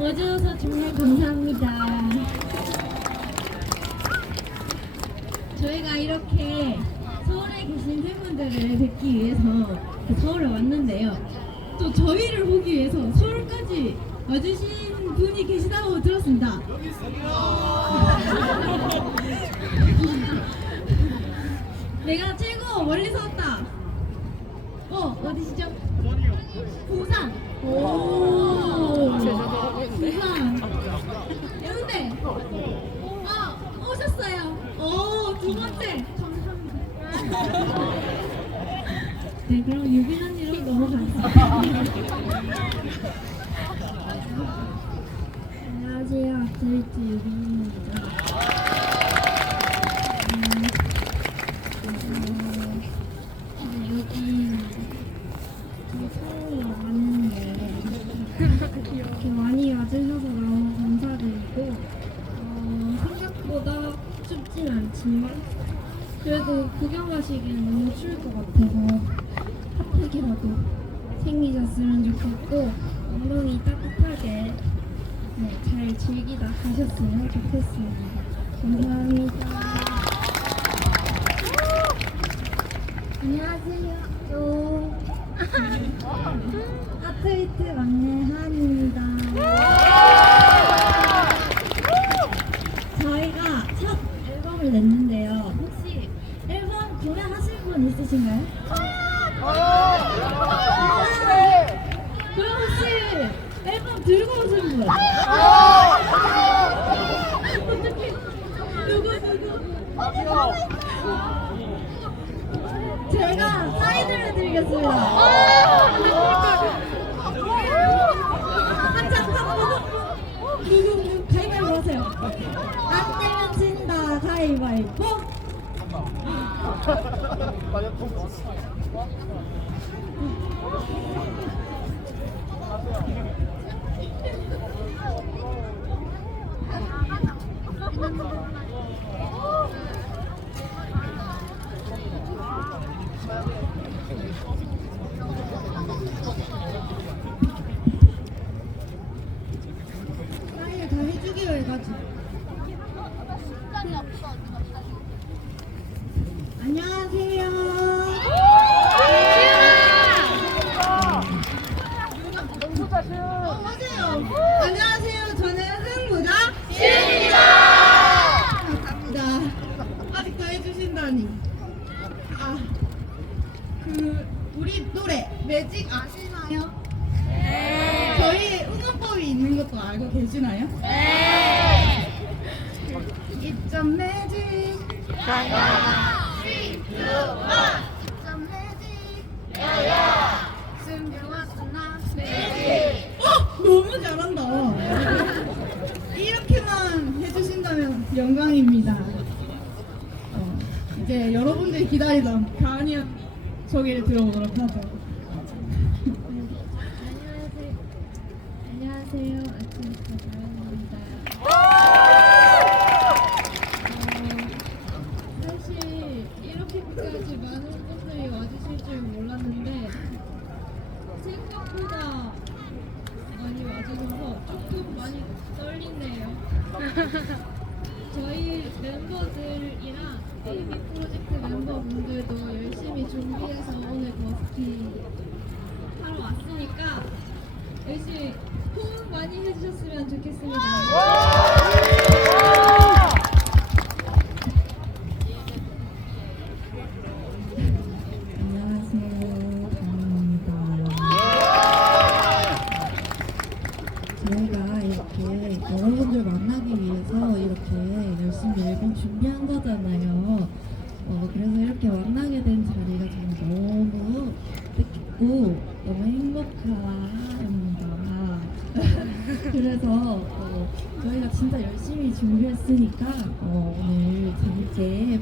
와주셔서 정말 감사합니다. 저희가 이렇게 서울에 계신 팬분들을 뵙기 위해서 서울에 왔는데요. 또 저희를 보기 위해서 서울까지 와주신 분이 계시다고 들었습니다. 네, 그럼 유빈 언니로 넘어가겠습니다. 안녕하세요. 아트리트 유빈입니다. 음, 와주셔서 너무 감사드리고 어, 그래도 구경하시기엔 너무 추울 것 같아서 핫팩이라도 생기셨으면 좋겠고 엉덩이 따뜻하게 네, 잘 즐기다 가셨으면 좋겠습니다. 감사합니다. 안녕하세요. 저 아트리트 막내 하은입니다. 저희가 첫 앨범을 냈는데요. 혹시 앨범 구매하실 분 있으신가요? 그럼 혹시 앨범 들고 오신 분? 누구 누구? 제가 사인을 해드리겠습니다. 다 해주기로 해가지고. 안녕하세요. 어, 맞아요. 안녕하세요. 저는 흥부자 시은입니다. 감사합니다. 아직도 해주신다니. 아, 그 우리 매직 아시나요? 네. 저희 응원법이 있는 것도 알고 계시나요? 네. 입점 매직. 어, 너무 잘한다. 이렇게만 해주신다면 영광입니다. 어, 이제 여러분들이 기다리던 가은이 소개를 들어보도록 하죠. 안녕하세요. 안녕하세요. 아침부터 가연입니다. 어, 사실 이렇게까지 많은 분들이 와주실 줄 몰랐는데 생각보다 많이 와주셔서 조금 많이 떨리네요. 저희 멤버들이랑 AB 프로젝트 멤버분들도 열심히 준비해서 오늘 버스킹 하러 왔으니까 열심히 호응 많이 해주셨으면 좋겠습니다. 여러분들 만나기 위해서 이렇게 열심히 앨범 준비한 거잖아요. 어, 그래서 이렇게 만나게 된 자리가 정말 너무 뜻깊고 너무 행복합니다. 그래서 어, 저희가 진짜 열심히 준비했으니까 어, 오늘 재밌게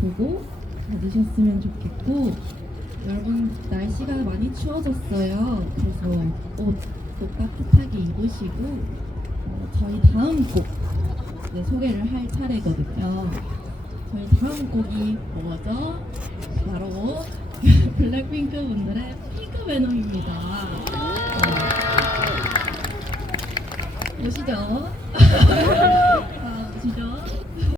보고 가주셨으면 좋겠고 여러분 날씨가 많이 추워졌어요. 그래서 옷꼭 따뜻하게 입으시고 어, 저희 다음 곡 네, 소개를 할 차례거든요. 저희 다음 곡이 뭐죠? 바로 블랙핑크 분들의 피그 베놈입니다. 어, 보시죠. 아, 보시죠.